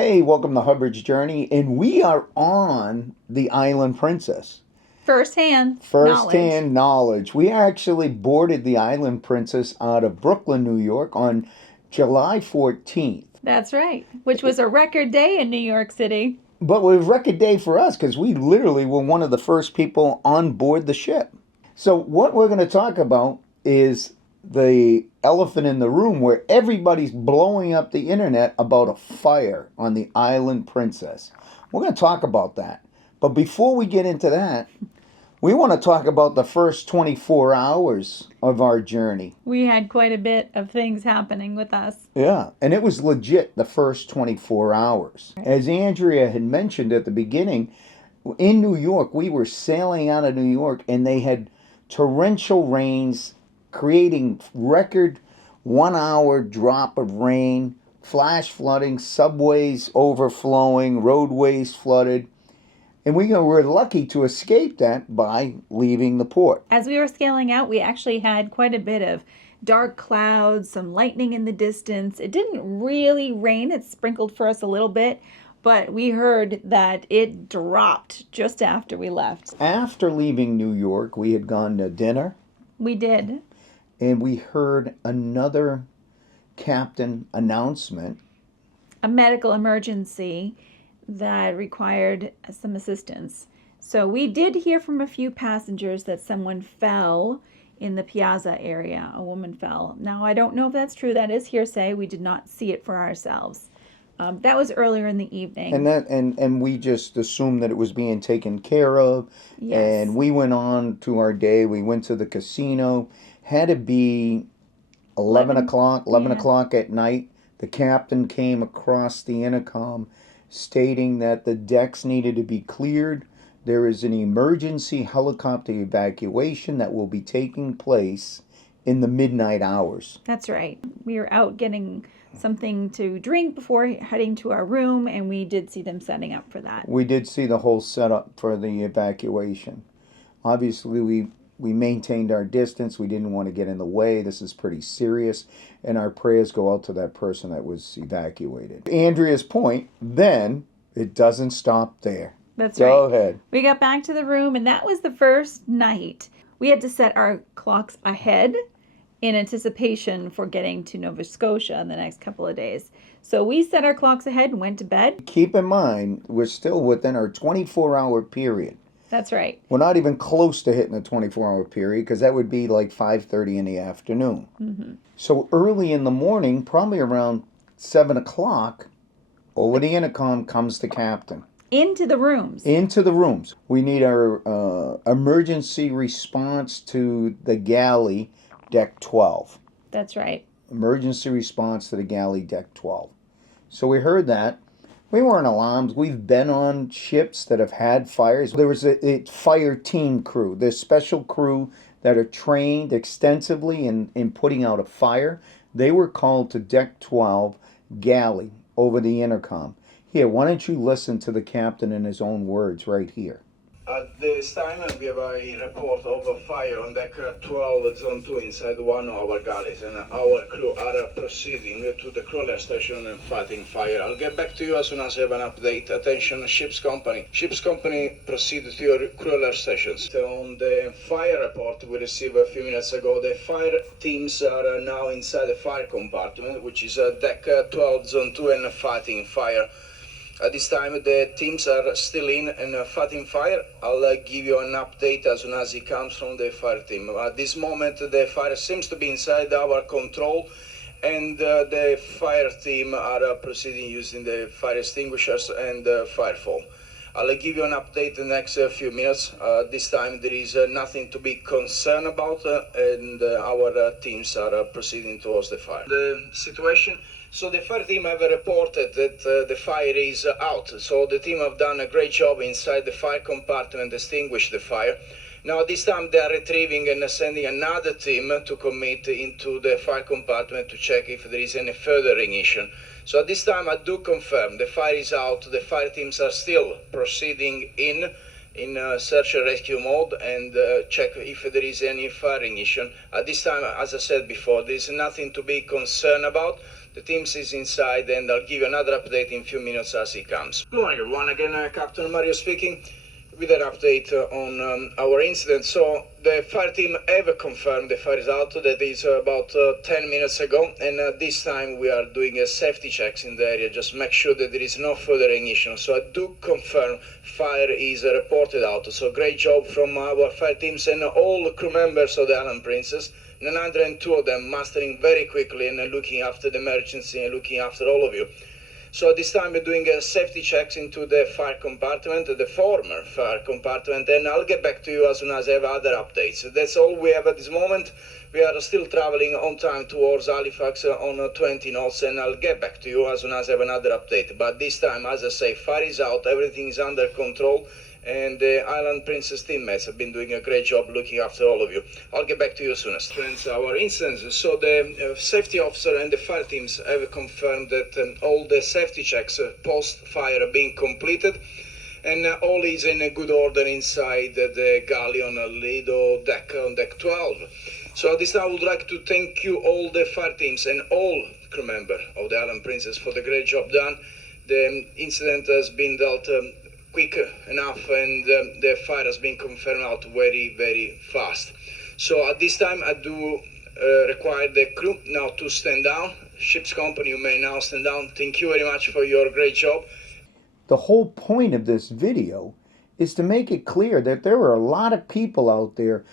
Hey, welcome to Hubbards Journey, and we are on the Island Princess. First-hand knowledge. First-hand knowledge. We actually boarded the Island Princess out of Brooklyn, New York on July 14th. That's right, which was a record day in New York City. But it was a record day for us because we literally were one of the first people on board the ship. So what we're going to talk about is the elephant in the room where everybody's blowing up the internet about a fire on the Island Princess. We're going to talk about that. But before we get into that, we want to talk about the first 24 hours of our journey. We had quite a bit of things happening with us. Yeah, and it was legit the first 24 hours. As Andrea had mentioned at the beginning, in New York, we were sailing out of New York and they had torrential rains creating record 1 hour drop of rain, flash flooding, subways overflowing, roadways flooded. And we were lucky to escape that by leaving the port. As we were sailing out, we actually had quite a bit of dark clouds, some lightning in the distance. It didn't really rain. It sprinkled for us a little bit, but we heard that it dropped just after we left. After leaving New York, we had gone to dinner. We did. And we heard another captain announcement. A medical emergency that required some assistance. So we did hear from a few passengers that someone fell in the Piazza area. A woman fell. Now, I don't know if that's true. That is hearsay. We did not see it for ourselves. That was earlier in the evening. And we just assumed that it was being taken care of. Yes. And we went on to our day. We went to the casino. Had to be 11 o'clock at night. The captain came across the intercom stating that the decks needed to be cleared. There is an emergency helicopter evacuation that will be taking place in the midnight hours. That's right. We were out getting something to drink before heading to our room, and we did see them setting up for that. We did see the whole setup for the evacuation. Obviously, we maintained our distance. We didn't want to get in the way. This is pretty serious. And our prayers go out to that person that was evacuated. Andrea's point, then, it doesn't stop there. That's right. Go ahead. We got back to the room, and that was the first night. We had to set our clocks ahead in anticipation for getting to Nova Scotia in the next couple of days. So we set our clocks ahead and went to bed. Keep in mind, we're still within our 24-hour period. That's right. We're not even close to hitting the 24-hour period because that would be like 5:30 in the afternoon. Mm-hmm. So early in the morning, probably around 7 o'clock, over the intercom comes the captain. Into the rooms. Into the rooms. We need our emergency response to the galley, deck 12. That's right. Emergency response to the galley, deck 12. So we heard that. We weren't alarmed. We've been on ships that have had fires. There was a fire team crew. There's special crew that are trained extensively in putting out a fire. They were called to deck 12 galley over the intercom. Here, why don't you listen to the captain in his own words right here. At this time, we have a report of a fire on deck 12, zone 2, inside one of our galleys, and our crew are proceeding to the crawler station and fighting fire. I'll get back to you as soon as I have an update. Attention, ship's company. Ship's company, proceed to your crawler stations. On the fire report we received a few minutes ago, the fire teams are now inside the fire compartment, which is deck 12, zone 2, and fighting fire. At this time, the teams are still in and fighting fire. I'll give you an update as soon as it comes from the fire team. At this moment, the fire seems to be inside our control, and the fire team are proceeding using the fire extinguishers and firefall. I'll give you an update in the next few minutes. This time, there is nothing to be concerned about, and our teams are proceeding towards the fire. The situation. So the fire team have reported that the fire is out. So the team have done a great job inside the fire compartment, extinguish the fire. Now this time they are retrieving and sending another team to commit into the fire compartment to check if there is any further ignition. So at this time I do confirm the fire is out. The fire teams are still proceeding in search and rescue mode and check if there is any fire ignition. At this time, as I said before, there is nothing to be concerned about. The Teams is inside, and I'll give you another update in a few minutes as he comes. Good morning, everyone. Again, Captain Mario speaking with an update on our incident. So the fire team have confirmed the fire result. That is about 10 minutes ago, and this time we are doing safety checks in the area, just make sure that there is no further ignition. So I do confirm fire is reported out. So great job from our fire teams and all crew members of the Island Princess. 902 of them mastering very quickly and looking after the emergency and looking after all of you. So this time we're doing safety checks into the fire compartment, the former fire compartment, and I'll get back to you as soon as I have other updates. That's all we have at this moment. We are still traveling on time towards Halifax on 20 knots, and I'll get back to you as soon as I have another update. But this time, as I say, fire is out, everything is under control, and the Island Princess teammates have been doing a great job looking after all of you. I'll get back to you soonest. Friends, our incidents. So the safety officer and the fire teams have confirmed that all the safety checks post-fire are being completed, and all is in a good order inside the galley on Lido deck, on deck 12. So at this time I would like to thank you all the fire teams and all crew members of the Island Princess for the great job done. The incident has been dealt quick enough, and the fire has been confirmed out very, very fast. So at this time I do require the crew now to stand down. Ship's company, you may now stand down. Thank you very much for your great job. The whole point of this video is to make it clear that there are a lot of people out there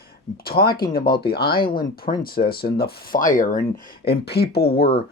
talking about the Island Princess and the fire, and people were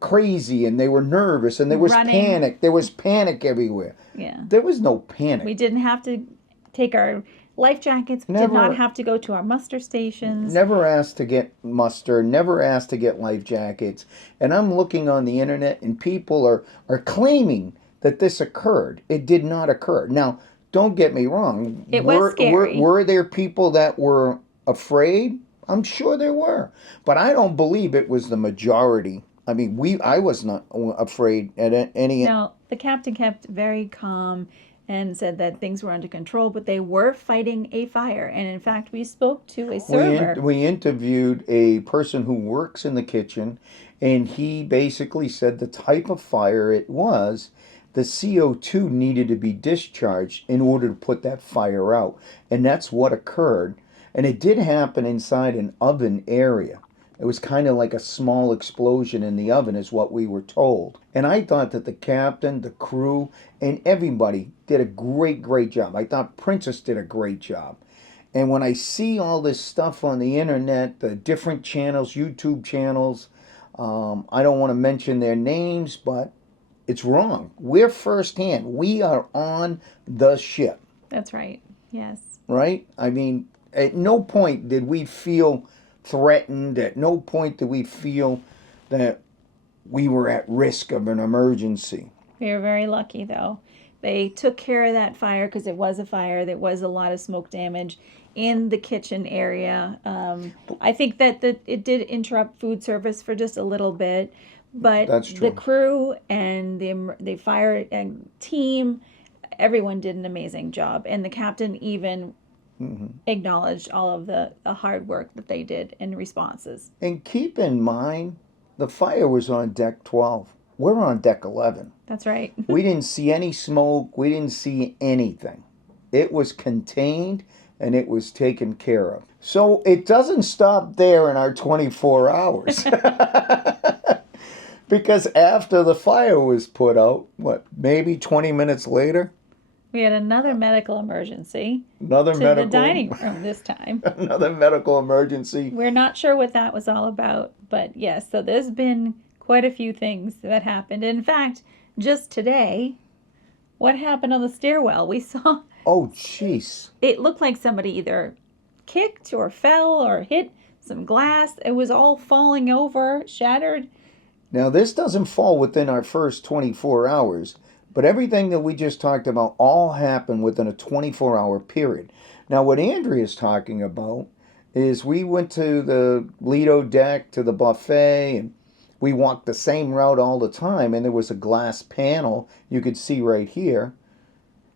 crazy, and they were nervous, and there was Running. panic. There was panic everywhere. Yeah. There was no panic. We didn't have to take our life jackets. We did Never- not have to go to our muster stations. Never asked to get muster, never asked to get life jackets. And I'm looking on the internet, and people are claiming that this occurred. It did not occur. Now, don't get me wrong. It was scary. Were there people that were afraid? I'm sure there were. But I don't believe it was the majority. I mean, I was not afraid at any... No, the captain kept very calm and said that things were under control, but they were fighting a fire. And in fact, we spoke to a server. We interviewed a person who works in the kitchen, and he basically said the type of fire it was, the CO2 needed to be discharged in order to put that fire out. And that's what occurred. And it did happen inside an oven area. It was kind of like a small explosion in the oven is what we were told. And I thought that the captain, the crew, and everybody did a great job. I thought Princess did a great job. And when I see all this stuff on the internet, the different channels, YouTube channels, I don't want to mention their names, but it's wrong. We're firsthand. We are on the ship. That's right. Yes. Right? I mean, at no point did we feel threatened. At no point did we feel that we were at risk of an emergency. We were very lucky, though. They took care of that fire because it was a fire. There was a lot of smoke damage in the kitchen area. I think that it did interrupt food service for just a little bit, but That's true. the crew and the fire and team, everyone did an amazing job, and the captain even acknowledged all of the hard work that they did in responses. And keep in mind, the fire was on deck 12. We're on deck 11. That's right. We didn't see any smoke. We didn't see anything. It was contained and it was taken care of. So it doesn't stop there in our 24 hours. Because after the fire was put out, maybe 20 minutes later? We had another medical emergency Another to medical... the dining room this time. Another medical emergency. We're not sure what that was all about, but yes, so there's been quite a few things that happened. In fact, just today, what happened on the stairwell? We saw... Oh, jeez. It looked like somebody either kicked or fell or hit some glass. It was all falling over, shattered. Now, this doesn't fall within our first 24 hours, but everything that we just talked about all happened within a 24-hour period. Now, what Andrea's talking about is we went to the Lido deck, to the buffet, and we walked the same route all the time, and there was a glass panel you could see right here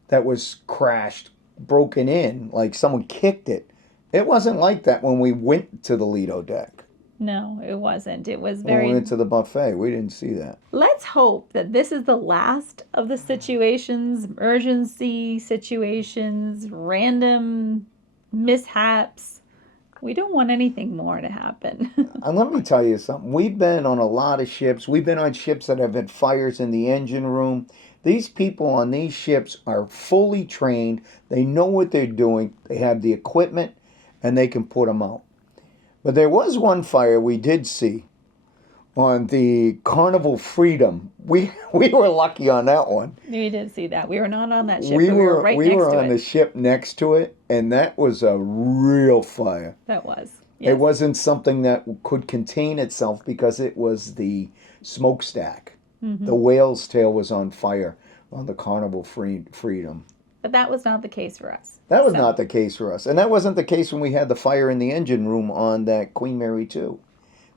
that was crashed, broken in, like someone kicked it. It wasn't like that when we went to the Lido deck. No, it wasn't. It was When we very. went to the buffet, we didn't see that. Let's hope that this is the last of the situations, emergency situations, random mishaps. We don't want anything more to happen. And let me tell you something. We've been on a lot of ships. We've been on ships that have had fires in the engine room. These people on these ships are fully trained. They know what they're doing. They have the equipment, and they can put them out. But there was one fire we did see on the Carnival Freedom. We were lucky on that one. We did see that. We were not on that ship, but we were right next to on it. the ship next to it, and that was a real fire. That was. It wasn't something that could contain itself because it was the smokestack. Mm-hmm. The whale's tail was on fire on the Carnival Freedom. But that was not the case for us. That was not the case for us. And that wasn't the case when we had the fire in the engine room on that Queen Mary 2.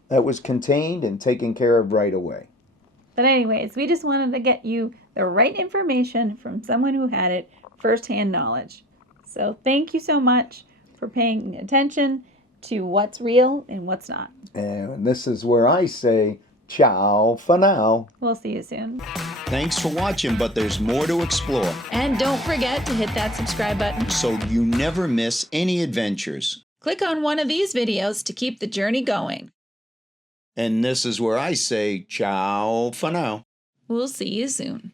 That was contained and taken care of right away. But anyways, we just wanted to get you the right information from someone who had it, firsthand knowledge. So thank you so much for paying attention to what's real and what's not. And this is where I say, ciao for now. We'll see you soon. Thanks for watching, but there's more to explore. And don't forget to hit that subscribe button so you never miss any adventures. Click on one of these videos to keep the journey going. And this is where I say, ciao for now. We'll see you soon.